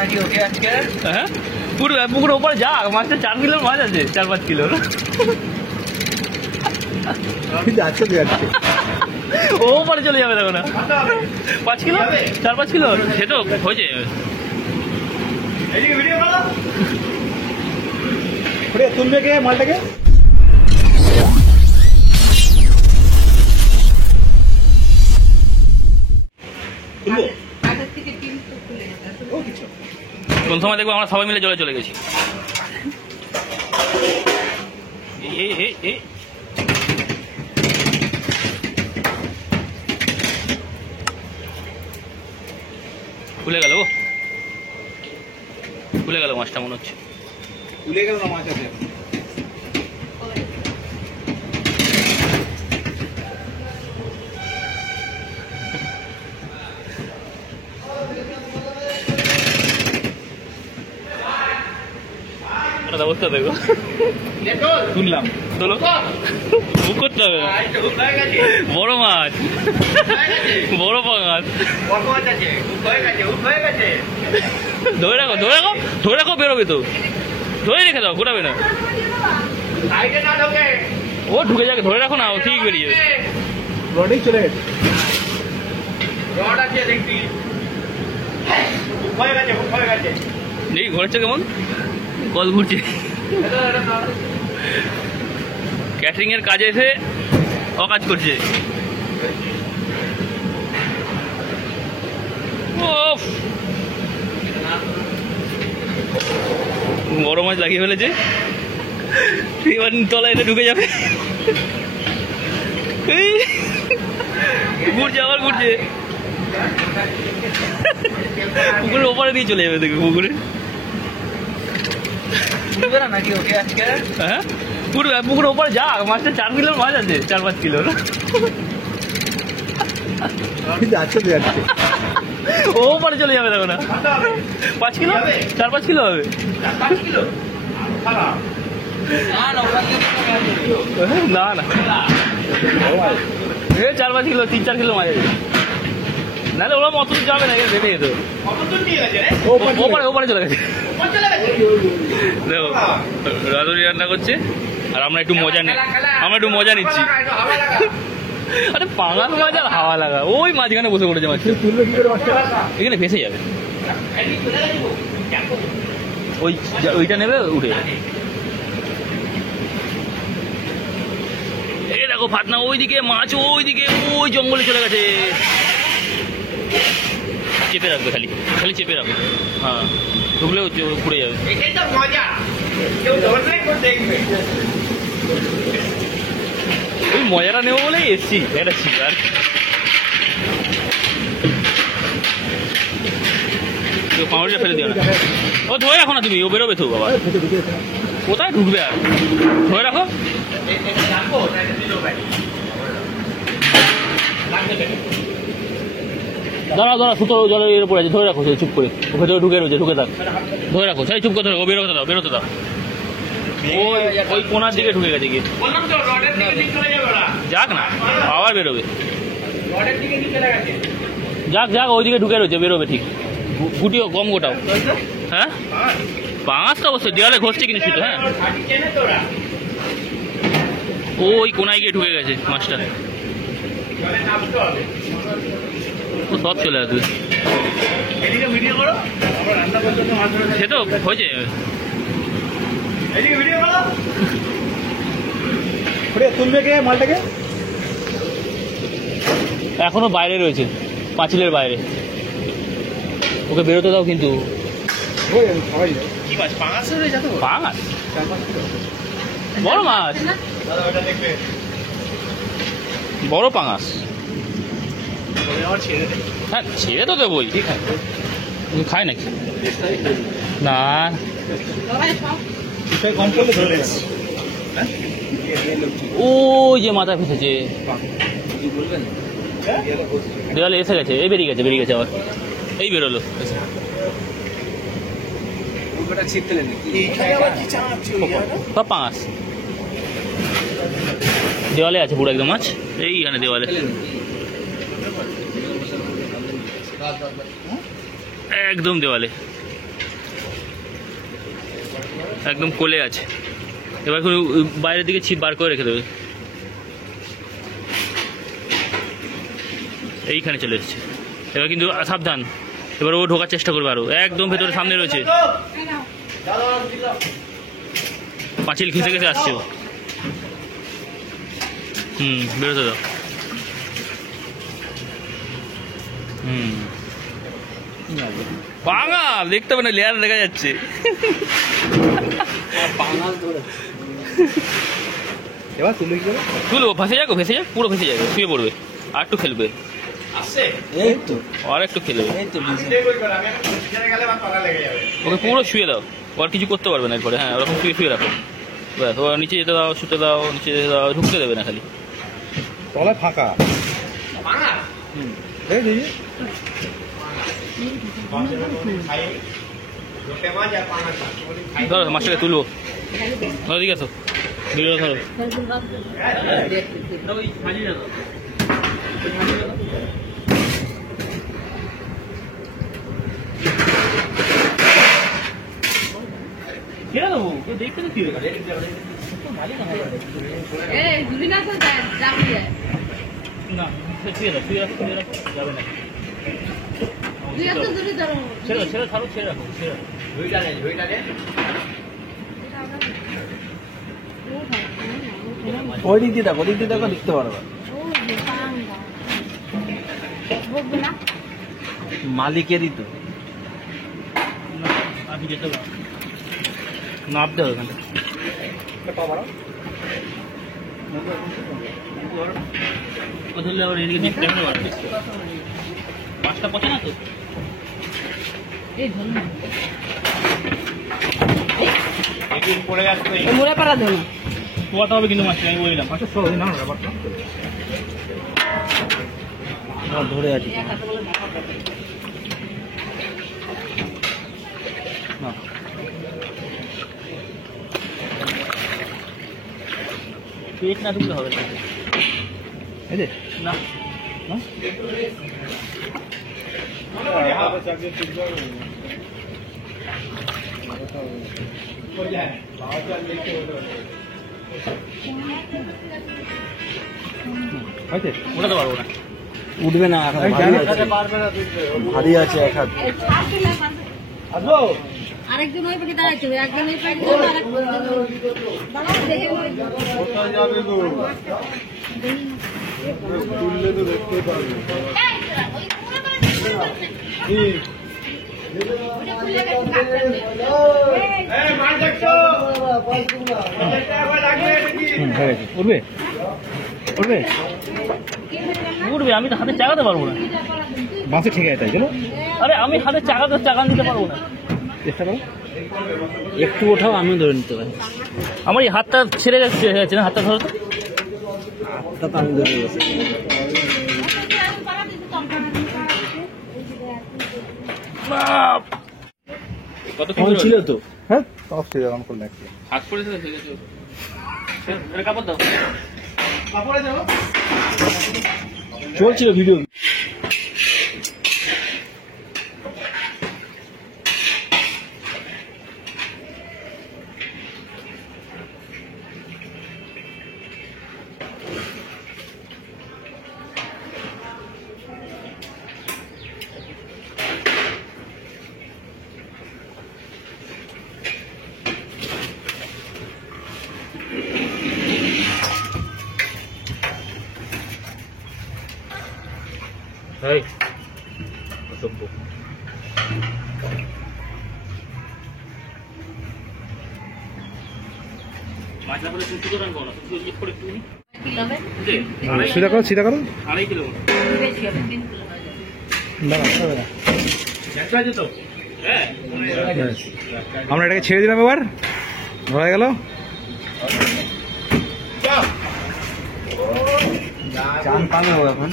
নাকি ওকে আজকে? হ্যাঁ পুকুরের ওপরে যা মাছটা 4 কিলোর মাছ আছে, 4-5 কিলো যাচ্ছে যাচ্ছে ও ওপরে চলে যাবে দেখো না। 5 কিলো 4-5 কিলো সে তো হয়েছে। তুলবে কে মালটাকে? কোন সময় দেখবো আমরা সবাই মিলে জলে চলে গেছি। খুলে গেল মাছটা মনে হচ্ছে। খুলে গেল না মাছ আছে। অবস্থা দেখো, শুনলাম চলো বুক করতে হবে। বড় মাছ, বড় পাঙাশ। ধরে রাখো বেরোবে তো, ধরে রেখে দাও, ঘোরাবে না। ও ঢুকে যাবে, ধরে রাখো না, ও ঠিক বেরিয়ে যাবে। রডেই চলে গেছে। দেখি ঘুরছে কেমন, কল ঘুরছে। ক্যাটারিং এর কাজে এসে অকাজ করছে। বড় মাছ লাগিয়ে ফেলেছে, এবার তলায় এটা ঢুকে যাবে। ঘুরছে, আবার ঘুরছে, পুকুরের ওপরে দিয়ে চলে যাবে দেখবে। নাকি ওকে আজকে? হ্যাঁ পুকুরের ওপরে যা মাছটা 4 কিলোর মাছ আছে, 4-5 কিলো যাচ্ছে যাচ্ছে ও ওপরে চলে যাবে দেখো না। 5 কিলো 4-5 কিলো হবে। না 4-5 কিলো, 3-4 কিলো মাছ আছে। নাহলে ওরা মত যাবে না, ভেবে যেত। ওপরে চলে গেছে। দেখো রাধুরি রান্না করছে আর আমরা একটু মজা নিচ্ছি। আরে পাঙাশ মাছ আর হাওয়া লাগা, ওই মাঝখানে বসে পড়েছে মাছ, এখানে ভেসে যাবে। ওইটা নেবে, উঠে এই দেখো ফাতনা ওইদিকে, মাছ ওইদিকে, ওই জঙ্গলে চলে গেছে। চেপে রাখবে, খালি চেপে রাখবে। হ্যাঁ ঢুকলেও পুড়ে যাবে। ওই মজাটা নেবো বলেই এসছি, একটা শিকার। পাউরিটা ফেলে দিও না, ও ধরে রাখো না তুমি, ও বেরোবে তো বাবা। কোথায় ঢুকবে আর, ধরে রাখো। দাঁড়া সুতো জলের উপরে আছে, ধরে রাখো চুপ করে, ভেতরে ঢুকে রয়েছে, ঢুকে থাক, ধরে রাখো, সেই চুপ করে ধরে, ও বেরোতে দাও। ওই কোনার দিকে ঢুকে গেছে গিয়ে, যাক না আবার বেরোবে। যাক ওইদিকে ঢুকে রয়েছে, বেরোবে ঠিক। গুটিও কম গোটাও। হ্যাঁ পাঙাশ তো অবশ্যই দেওয়ালে ঘষছে কিনে শুধু। হ্যাঁ ওই কোনায় গিয়ে ঢুকে গেছে মাছটা, ও সব চলে আসবে। সে তো হয়েছে। তুলবে কে মালটাকে? এখনো বাইরে রয়েছে, পাঁচিলের বাইরে, ওকে বেরোতে দাও। কিন্তু পাঙাশ, বড় মাছ, বড় পাঙাশ। হ্যাঁ ছেড়ে তো দেবোই, খায় নাকি না? ওই যে মাথা ফেসেছে, দেওয়ালে এসে গেছে, এই বেরিয়ে গেছে আবার, এই বেরোলো। সব পাঙাশ দেওয়ালে আছে পুরো একদম মাছ, এইখানে দেওয়ালে। একদম দেওয়ালে, একদম কোলে আছে। এবার বাইরের দিকে ছিপ বার করে রেখে দেবে। এইখানে চলে এসছে। এবার কিন্তু সাবধান, এবার ও ঢোকার চেষ্টা করবে আরো। একদম ভেতরে সামনে রয়েছে, পাঁচিল ঘেঁষে ঘেঁষে আসছে ও। বেরোতে দাও। বাঙাল দেখতে হবে না, লেয়ার দেখা যাচ্ছে। এবার তুলে কি করো? তুলবো, ভেসে যাক, ভেসে যাক, পুরো ভেসে যাবে, শুয়ে পড়বে। আর একটু খেলবে, এই তো আর একটু খেলবে। এই তো ওকে পুরো শুয়ে দাও, ও আর কিছু করতে পারবে না এরপরে। হ্যাঁ, ওরকম শুয়ে শুয়ে রাখো। ব্যাস, ও নিচে যেতে দাও, শুতে দাও, নিচে যেতে দাও, ঢুকতে দেবে না খালি। তলায় ফাঁকা। এই দিদি ধরো মাছটাকে তুলবো, ওদিকে আসো, ভিডিও ধরো। দেখতে তো কি না, শুয়ে দাও, শুয়ে রাখো, শুয়ে রাখো, যাবে না। ছেড়ে ছেড়ে থাকো, ছেড়ে রাখো, ছেড়ে রাখো। ওই দিক দিয়ে দেখো, ওই দিক দিয়ে দেখো, দেখতে পারবে। মালিকেরই তো আমি যেতে পারবো, নামতে হবে ওখানে। ধরলে আবার এদিকে দেখতে পারবে। মাছটা পচে না তো? পোয়াতে হবে কিন্তু মাছটা, আমি বললাম। ধরে আছি। পেট না ঢুকলে হবে না। এই যে না না ওটা তো পারবো না, উঠবে না, এখন ভারী আছে এক হাত। আসবো আরেকজন ওই পাখি দাঁড়াইতে হবে, একজন ওই পাখি তুললে তো দেখতে পারবে। উঠবে উঠবে উঠবে, আমি তো হাতে চাগাতে পারবো না। মাছে ঠিক আছে, তাই চলো। আরে আমি হাতে চাগান দিতে পারবো না। চেষ্টা করো, একটু ওঠাও, আমিও ধরে নিতে পারি। আমার এই হাতটা ছেড়ে যাচ্ছে না, হাতটা ধরো তো। হাতটা তো আমি ধরে গেছি। কতক্ষণ ছিল তো? হ্যাঁ, সব ছিল এখন করলে হাত পড়ে গেছে। কাপড় দাও, কাপড়ে দাও। চলছিল ভিডিও। এই অসভ্য। মাছ না বলে তুমি শুধু রান করো না, তুমি জিপ করে একটুখানি সিধা করো, সিধা করো। 2.5 কিলো আমরা এটাকে ছেড়ে দিলাম, এবার ধরা গেল। চান পাবে এখন।